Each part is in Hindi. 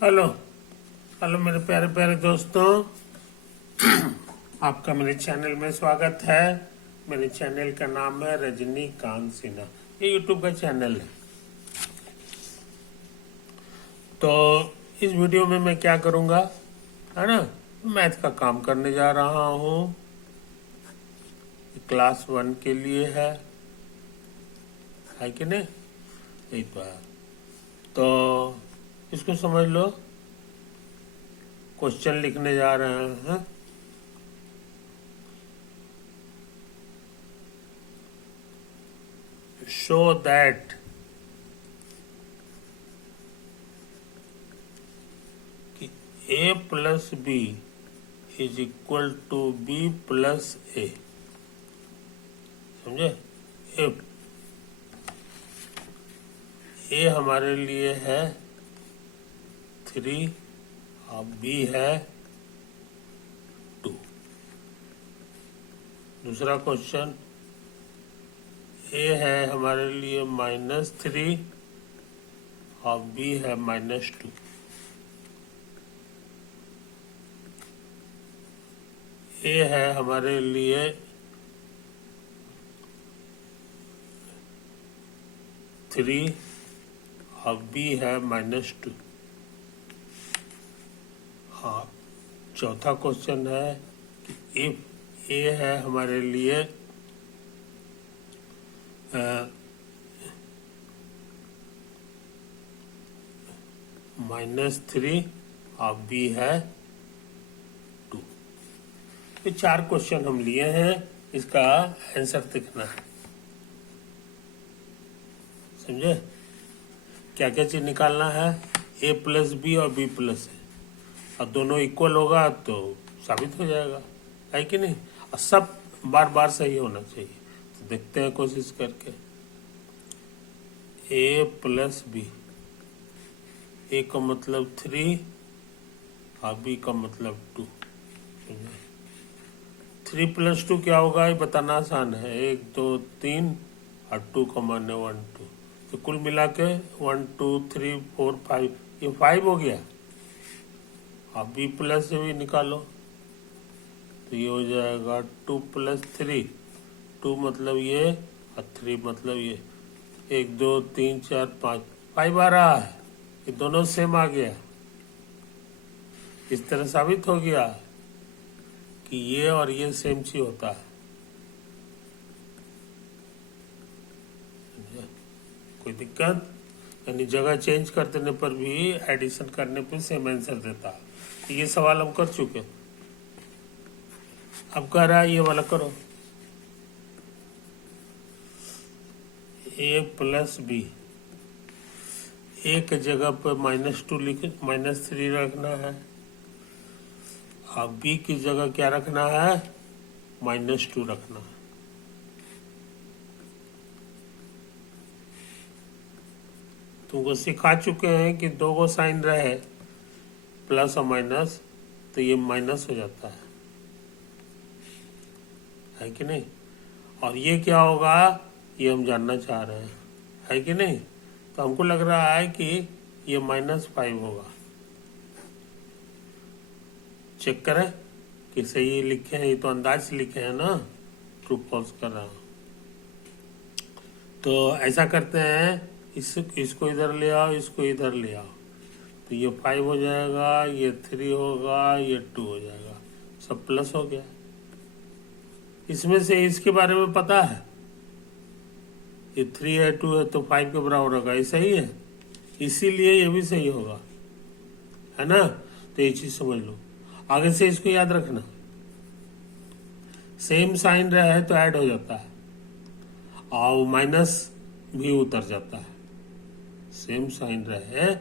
हेलो हेलो मेरे प्यारे प्यारे दोस्तों, आपका मेरे चैनल में स्वागत है। मेरे चैनल का नाम है रजनीकांत सिन्हा। ये यूट्यूब का चैनल है। तो इस वीडियो में मैं क्या करूंगा, है ना, मैथ का काम करने जा रहा हूँ। क्लास 1 के लिए है कि नहीं? यही तो है। तो इसको समझ लो, क्वेश्चन लिखने जा रहे हैं। शो दैट कि a plus B is equal to B plus A. समझे? ए हमारे लिए है 3 और बी है 2। दूसरा क्वेश्चन, ए है हमारे लिए -3 और बी है -2। ए है हमारे लिए 3 और बी है -2। हाँ, चौथा क्वेश्चन है कि इफ ए है हमारे लिए -3 और बी है 2। ये 4 क्वेश्चन हम लिए हैं, इसका आंसर लिखना है। समझे? क्या क्या चीज निकालना है? ए प्लस बी और बी प्लस ए, और दोनों इक्वल होगा तो साबित हो जाएगा, है कि नहीं? और सब बार बार सही होना चाहिए। तो देखते हैं कोशिश करके। ए प्लस बी, ए का मतलब 3 और बी का मतलब 2। 3 + 2 क्या होगा, ये बताना आसान है। 1 2 3 और 2 का माने 1 2, तो कुल मिला के 1 2 3 4 5, ये 5 हो गया। अब बी प्लस से भी निकालो तो ये हो जाएगा 2 + 3। 2 मतलब ये और 3 मतलब ये। 1 2 3 4 5, 5 आ रहा है। ये दोनों सेम आ गया। इस तरह साबित हो गया कि ये और ये सेम चीज होता है। कोई दिक्कत? यानी जगह चेंज कर देने पर भी एडिशन करने पर सेम आंसर देता है। तो ये सवाल हम कर चुके। अब कह रहा है ये वाला करो। ए प्लस बी, एक जगह पर -2 लिख -3 रखना है, और बी की जगह क्या रखना है? -2 रखना है। तुमको सिखा चुके हैं कि 2 को साइन रहे प्लस और माइनस तो ये माइनस हो जाता है कि नहीं? और ये क्या होगा, ये हम जानना चाह रहे हैं, है कि नहीं? तो हमको लग रहा है कि ये -5 होगा। चेक करें कि सही लिखे हैं। ये तो अंदाज से लिखे हैं ना, ट्रू फॉल्स कर रहा हूं। तो ऐसा करते हैं, इसको इधर ले आओ, इसको इधर ले आओ, तो ये 5 हो जाएगा, ये 3 होगा, ये 2 हो जाएगा। सब प्लस हो गया। इसमें से इसके बारे में पता है, ये 3 है 2 है तो 5 के बराबर होगा। ये सही है, इसीलिए ये भी सही होगा, है ना? तो ये चीज समझ लो। आगे से इसको याद रखना, सेम साइन रहे तो ऐड हो जाता है और माइनस भी उतर जाता है। सेम साइन रहे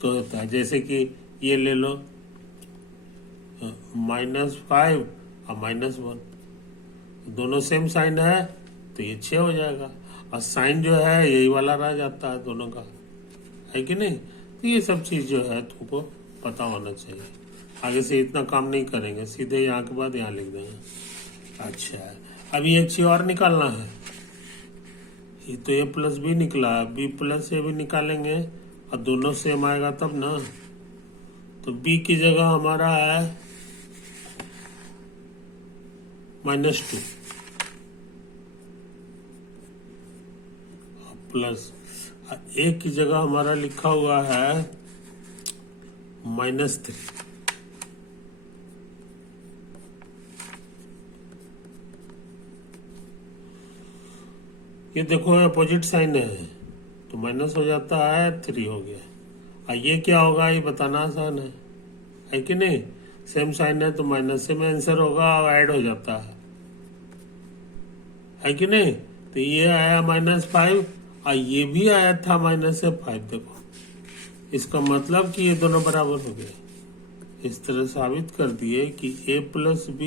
तो होता है। जैसे कि ये ले लो, -5 और -1, दोनों सेम साइन है तो ये 6 हो जाएगा। और साइन जो है यही वाला रह जाता है दोनों का, है कि नहीं? तो ये सब चीज जो है तुमको पता होना चाहिए। आगे से इतना काम नहीं करेंगे, सीधे यहाँ के बाद यहाँ लिख देंगे। अच्छा, अभी एक चीज और निकालना है। ये तो ए प्लस बी निकला, बी प्लस ए भी निकालेंगे और दोनों सेम आएगा तब ना। तो बी की जगह हमारा है -2 प्लस ए की जगह हमारा लिखा हुआ है -3। ये देखो अपोजिट साइन है तो माइनस हो जाता है, 3 हो गया। ये क्या होगा ये बताना आसान है कि नहीं? सेम साइन है तो माइनस से में आंसर होगा और ऐड हो जाता है कि नहीं? तो ये आया -5 और ये भी आया था -5। देखो इसका मतलब कि ये दोनों बराबर हो गए। इस तरह साबित कर दिए कि a+b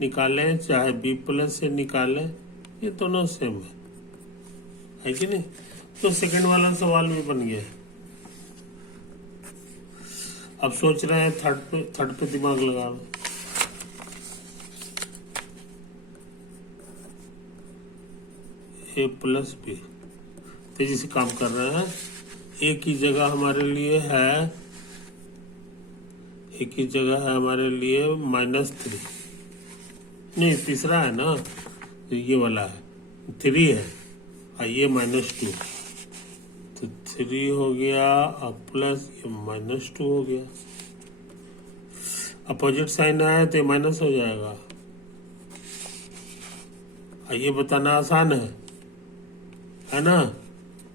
निकालें चाहे b+ से निकालें, ये दोनों सेम है कि नहीं? तो सेकंड वाला सवाल भी बन गया। अब सोच रहे हैं थर्ड पे दिमाग लगा लो। a+b तेजी से काम कर रहे हैं। ए की जगह हमारे लिए है -3, नहीं तीसरा है ना, तो ये वाला है 3 है और ये -2, तो 3 हो गया और प्लस ये -2 हो गया। अपोजिट साइन है तो ये माइनस हो जाएगा। और ये बताना आसान है ना?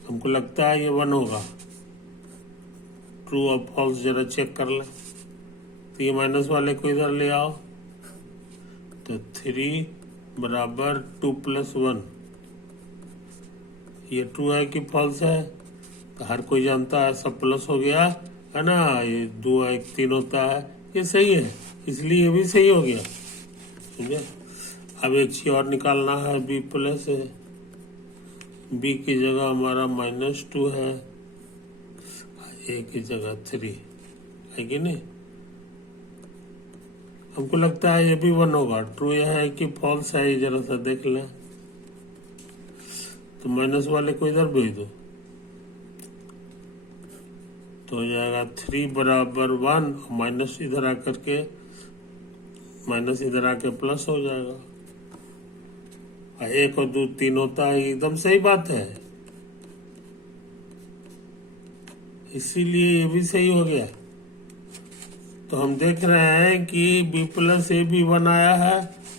हमको लगता है ये 1 होगा। ट्रू और फॉल्स जरा चेक कर लें। तो ये माइनस वाले को इधर ले आओ, तो 3 बराबर 2 + 1। ये ट्रू है कि फॉल्स है? तो हर कोई जानता है सब प्लस हो गया है ना। ये 2 1 3 होता है, ये सही है, इसलिए ये भी सही हो गया। समझे? अब एक चीज और निकालना है, b+ है। b की जगह हमारा -2 है, a की जगह 3 है कि नहीं? हमको लगता है ये भी 1 होगा। ट्रू यह है कि फॉल्स है, ये जरा सा देख लें। तो माइनस वाले को इधर भेज दो, तो हो जाएगा 3 बराबर 1, माइनस इधर आकर के प्लस हो जाएगा। 1 और 2 3 होता है, एकदम सही बात है, इसीलिए ये भी सही हो गया। तो हम देख रहे हैं कि b+ a भी 1 आया है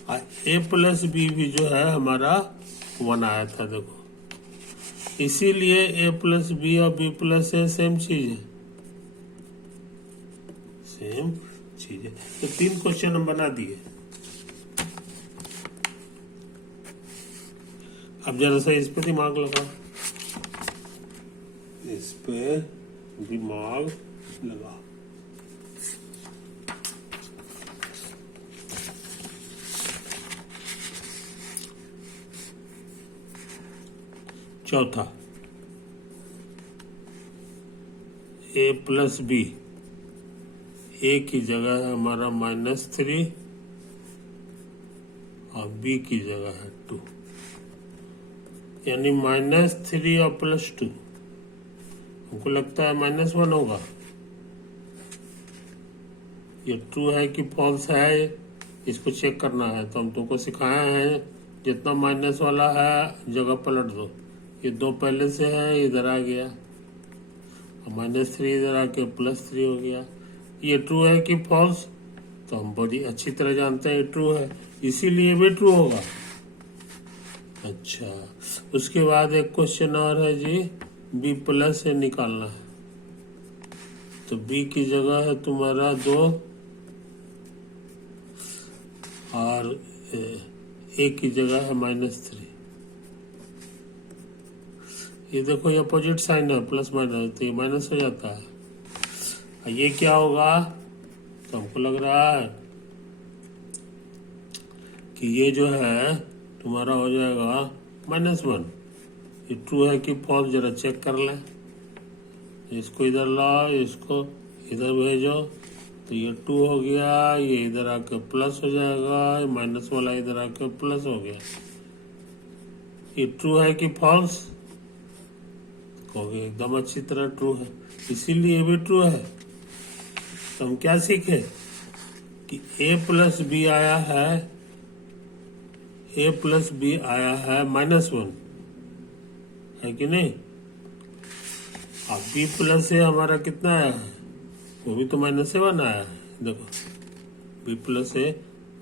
और a+ b भी जो है हमारा 1 आया था। देखो इसीलिए a+ b और b+ a सेम चीज है। तो 3 क्वेश्चन हम बना दिए। अब जरा सा इस पे दिमाग लगा, इस पे दिमाग लगा। चौथा, a+ b, a की जगह है हमारा -3 और b की जगह है 2, यानी -3 और +2। हमको लगता है -1 होगा। ये ट्रू है कि फॉल्स है, इसको चेक करना है। तो हम तुमको सिखाए हैं, जितना माइनस वाला है जगह पलट दो। ये 2 पहले से है, इधर आ गया, और -3 इधर आके +3 हो गया। ये ट्रू है कि फॉल्स? तो हम बड़ी अच्छी तरह जानते हैं ये ट्रू है, इसीलिए भी ट्रू होगा। अच्छा, उसके बाद एक क्वेश्चन और है जी, b+ से निकालना है। तो b की जगह है तुम्हारा 2 और a की जगह है -3। ये देखो ये अपोजिट साइन है, प्लस माइनस, तो ये माइनस हो जाता है। और ये क्या होगा? तो हमको लग रहा है कि ये जो है तुम्हारा हो जाएगा -1। ये ट्रू है कि फॉल्स जरा चेक कर लें। इसको इधर लाओ, इसको इधर भेजो, तो ये 2 हो गया, ये इधर आके प्लस हो जाएगा, माइनस वाला इधर आके प्लस हो गया। ये ट्रू है कि फॉल्स? कहोगे एकदम अच्छी तरह ट्रू है, इसीलिए भी ट्रू है। तो हम क्या सीखे कि a प्लस बी आया है, a प्लस बी आया है -1, है कि नहीं। अब b प्लस ए हमारा कितना आया है, वो भी तो -7 आया है। देखो b प्लस ए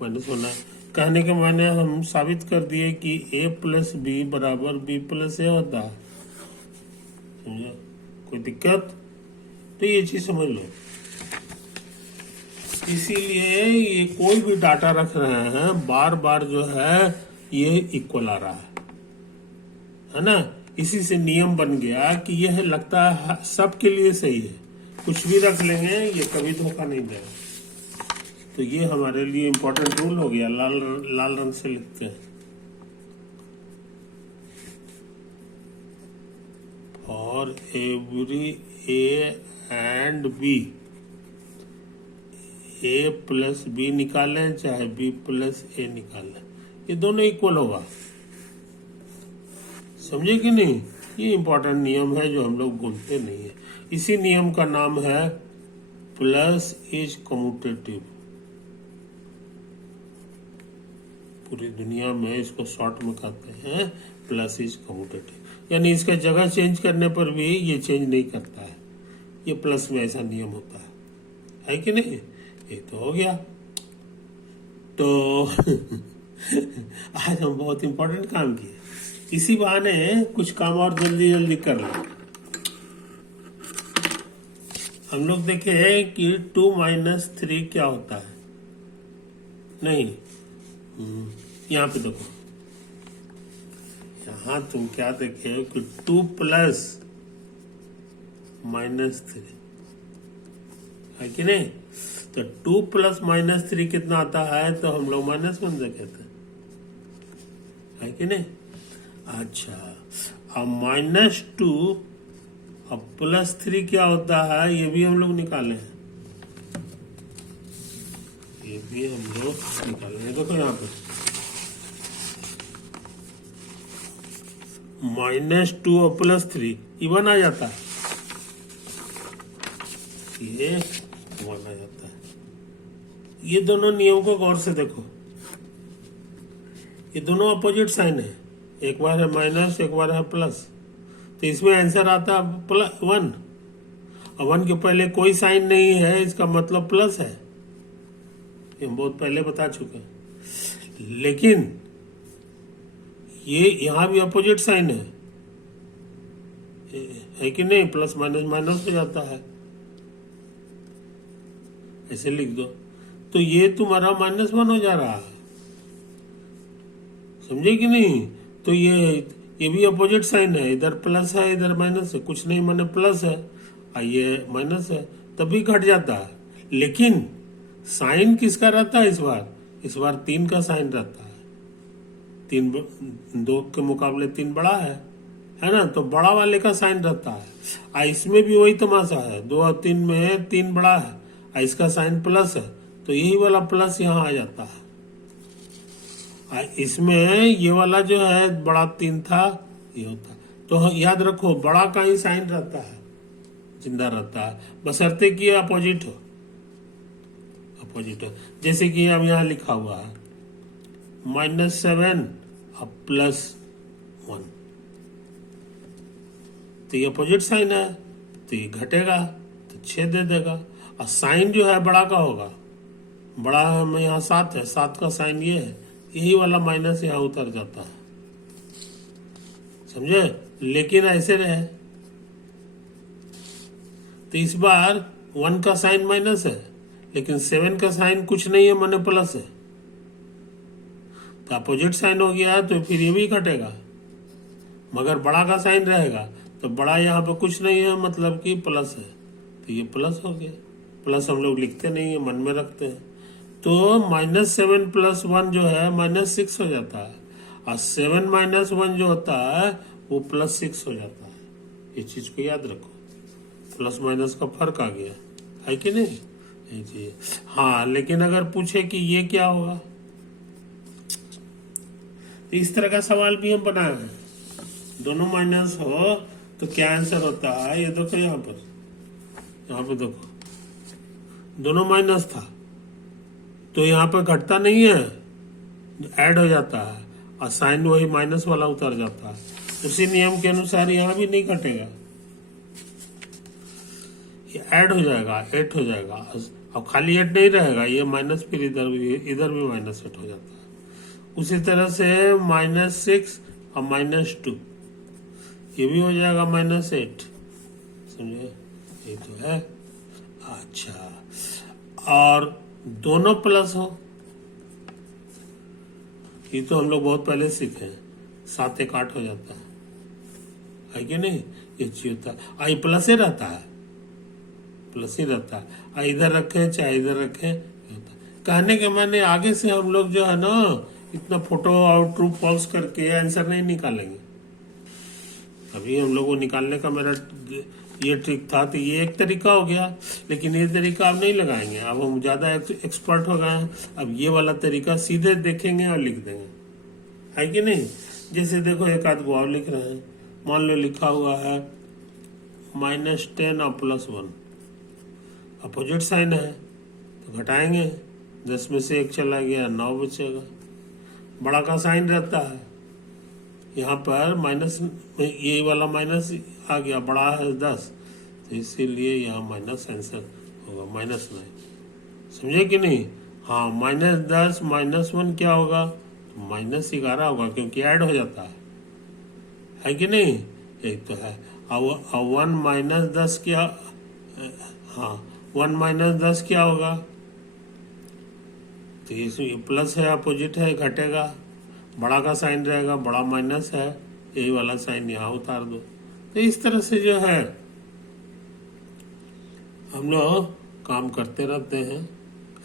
-1 आया। कहने के माने हम साबित कर दिए कि a प्लस बी बराबर b प्लस ए होता है। समझा, कोई दिक्कत। तो ये चीज समझ लो। इसीलिए ये कोई भी डाटा रख रहे हैं बार बार जो है ये इक्वल आ रहा है ना। इसी से नियम बन गया कि यह लगता है सबके लिए सही है, कुछ भी रख लेंगे ये कभी धोखा नहीं देगा। तो ये हमारे लिए इंपॉर्टेंट रूल हो गया। लाल रंग से लिखते हैं, और every A and B, A plus B निकालें चाहे बी प्लस ए निकालें, ये दोनों इक्वल होगा। समझे कि नहीं। ये इंपॉर्टेंट नियम है जो हम लोग भूलते नहीं है। इसी नियम का नाम है प्लस इज कम्यूटेटिव। पूरी दुनिया में इसको शॉर्ट में कहते हैं प्लस इज कम्यूटेटिव, यानी इसका जगह चेंज करने पर भी ये चेंज नहीं करता है। ये प्लस में ऐसा नियम होता है कि नहीं। ये तो हो गया। तो आज हम बहुत इंपॉर्टेंट काम किए, इसी बहाने कुछ काम और जल्दी जल्दी कर लें। हम लोग देखे कि 2 - 3 क्या होता है। नहीं, यहाँ पे देखो, यहाँ तुम क्या देखे कि 2 प्लस -3 है कि नहीं। तो 2 प्लस -3 कितना आता है, तो हम लोग -1 से कहते हैं, है कि नहीं। अच्छा, अब -2 अब +3 क्या होता है, ये भी हम लोग निकाले हैं। ये भी हम लोग निकाले हैं। देखो यहाँ पे -2 और +3 इवन आ जाता है, ये 1 आ जाता है। ये दोनों नियम को गौर से देखो, ये दोनों अपोजिट साइन है, एक बार है माइनस एक बार है प्लस। तो इसमें आंसर आता है +1, और 1 के पहले कोई साइन नहीं है, इसका मतलब प्लस है। ये हम बहुत पहले बता चुके हैं। लेकिन ये यहां भी अपोजिट साइन है कि नहीं, प्लस माइनस माइनस हो जाता है, ऐसे लिख दो। तो ये तुम्हारा -1 हो जा रहा है, समझे कि नहीं। तो ये भी अपोजिट साइन है, इधर प्लस है इधर माइनस है, कुछ नहीं माने प्लस है और ये माइनस है, तभी घट जाता है। लेकिन साइन किसका रहता है इस बार 3 का साइन रहता है। 3 2 के मुकाबले 3 बड़ा है ना, तो बड़ा वाले का साइन रहता है। और इसमें भी वही तमाशा है, 2 और 3 में 3 बड़ा है और इसका साइन प्लस है, तो यही वाला प्लस यहाँ आ जाता है। इसमें ये वाला जो है बड़ा 3 था, ये होता। तो याद रखो, बड़ा का ही साइन रहता है, जिंदा रहता है, बशर्ते कि अपोजिट हो। जैसे कि अब यहाँ लिखा हुआ है -7 और +1, तो ये अपोजिट साइन है, तो ये घटेगा तो 6 दे देगा। और साइन जो है बड़ा का होगा, बड़ा में यहाँ 7 है, 7 का साइन ये है, यही वाला माइनस यहाँ उतर जाता है, समझे। लेकिन ऐसे रहे तो इस बार 1 का साइन माइनस है, लेकिन 7 का साइन कुछ नहीं है, माने प्लस है, तो अपोजिट साइन हो गया, तो फिर ये भी घटेगा, मगर बड़ा का साइन रहेगा, तो बड़ा यहाँ पे कुछ नहीं है, मतलब कि प्लस है, तो ये प्लस हो गया। प्लस हम लोग लिखते नहीं है, मन में रखते हैं। तो -7 + 1 जो है -6 हो जाता है, और 7 - 1 जो होता है वो +6 हो जाता है। ये चीज को याद रखो, प्लस माइनस का फर्क आ गया, है कि नहीं जी। हाँ, लेकिन अगर पूछे कि ये क्या होगा, तो इस तरह का सवाल भी हम बनाए हैं। दोनों माइनस हो तो क्या आंसर होता है, ये देखो यहाँ पे देखो, दोनों माइनस था, तो यहाँ पर घटता नहीं है, ऐड हो जाता है और साइन वही माइनस वाला उतर जाता है। उसी नियम के अनुसार यहाँ भी नहीं घटेगा, ये ऐड हो जाएगा, 8 हो जाएगा। अब खाली 8 नहीं रहेगा, ये माइनस फिर इधर भी -8 हो जाता है। उसी तरह से -6 और -2 ये भी हो जाएगा -8, समझे? ये तो है। अच्छा, और दोनों प्लस हो, ये तो हम लोग बहुत पहले सीखे हैं, 7 1 8 हो जाता है कि नहीं? ये चीज होता है, आई प्लस ही रहता है, प्लस ही रहता है, इधर रखें चाहे इधर रखें। कहने के माने आगे से हम लोग जो है ना इतना फोटो और ट्रू फॉल्स करके आंसर नहीं निकालेंगे। अभी हम लोग को निकालने का मेरा ये ट्रिक था, तो ये एक तरीका हो गया, लेकिन ये तरीका अब नहीं लगाएंगे, अब हम ज्यादा एक्सपर्ट हो गए हैं। अब ये वाला तरीका सीधे देखेंगे और लिख देंगे, है कि नहीं? जैसे देखो एक आध को और लिख रहे हैं, मान लो लिखा हुआ है -10 और +1, अपोजिट साइन है तो घटाएंगे, 10 में से 1 चला गया, 9 बचेगा। बड़ा का साइन रहता है, यहाँ पर माइनस, ये वाला माइनस आ गया, बड़ा है 10, तो इसीलिए यहाँ माइनस आंसर होगा, -9। समझे कि नहीं? हाँ, -10 -1 क्या होगा? -11 होगा, क्योंकि ऐड हो जाता है कि नहीं? एक तो है। और 1 - 10 क्या? हाँ, 1 - 10 क्या होगा? तो ये प्लस है, अपोजिट है, घटेगा, बड़ा का साइन रहेगा, बड़ा माइनस है, यही वाला साइन यहाँ उतार दो। तो इस तरह से जो है हम लोग काम करते रहते हैं,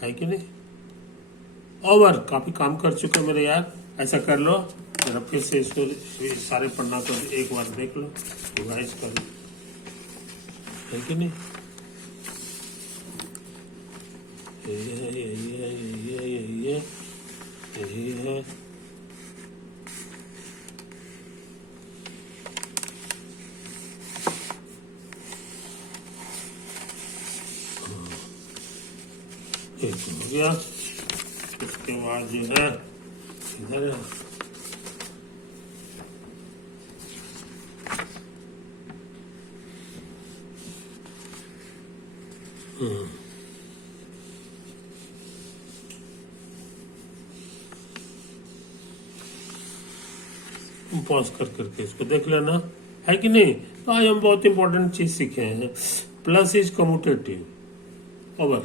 है कि नहीं? ओवर, काफी काम कर चुके मेरे यार। ऐसा कर लो जरा, फिर से इसको सारे पढ़ना तो एक बार देख लो, रिवाइज कर लो, है कि नहीं? यही है, यही है, यही है, यही है, यही है। एक हो गया, उसके बाद जो है इधर है, पॉज कर करके इसको देख लेना, है कि नहीं? तो आज हम बहुत इंपॉर्टेंट चीज सीखे हैं, प्लस इज कम्यूटेटिव, ओवर।